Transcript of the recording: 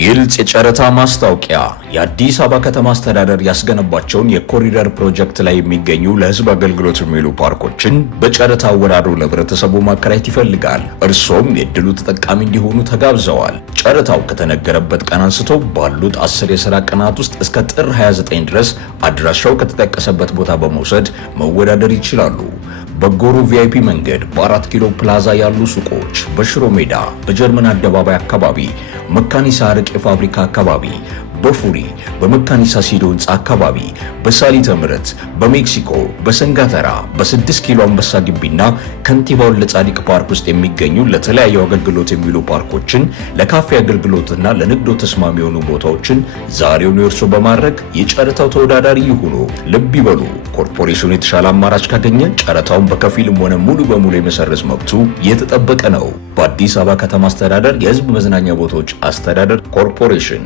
ግልጽ የጨረታ ማስታወቂያ የአዲስ አበባ ከተማ አስተዳደር ያስገነባቸውን የኮሪደር ፕሮጀክት ላይ የሚገኙ ለሕዝብ አገልግሎት የሚውሉ ፓርኮችን በጨረታ አወዳድሮ ለህብረተሰቡ ማከራየት ይፈልጋል። እርሶም የዕድሉ ተጠቃሚ እንዲሆኑ ተጋብዘዋል። ጨረታው ከተነገረበት ቀን አንስቶ ባሉት 10 የሥራ ቀናት ውስጥ እስከ ጥር 29 ድረስ አድራሻው ከተጠቀሰበት ቦታ በመውሰድ መወዳደር ይችላሉ። በጎሮ ቪአይፒ መንገድ በ4 ኪሎ ፕላዛ ያሉ ሱቆች፣ በሽሮ ሜዳ፣ በጀርመን አደባባይ አካባቢ፣ መካኒሳ አረቄ ፋብሪካ አካባቢ፣ በፉሪ በመካኒሳ ሲዶ ህንጻ አካባቢ፣ በሳሊተ ምሕረት፣ በሜክሲኮ፣ በሰንጋተራ፣ በ6 ኪሎ አንበሳ ግቢና ከንቲባው ለጻድቅ ፓርክ ውስጥ የሚገኙ ለተለያዩ አገልግሎት የሚውሉ ፓርኮችን ለካፌ አገልግሎትና ለንግዶ ተስማሚ የሆኑ ቦታዎችን ዛሬውኑ እርሶ በማድረግ የጨረታው ተወዳዳሪ ይሁኑ። ልብ ይበሉ፣ ኮርፖሬሽኑ የተሻለ አማራጭ ካገኘ ጨረታውን በከፊልም ሆነ ሙሉ በሙሉ የመሰረዝ መብቱ የተጠበቀ ነው። በአዲስ አበባ ከተማ አስተዳደር የህዝብ መዝናኛ ቦታዎች አስተዳደር ኮርፖሬሽን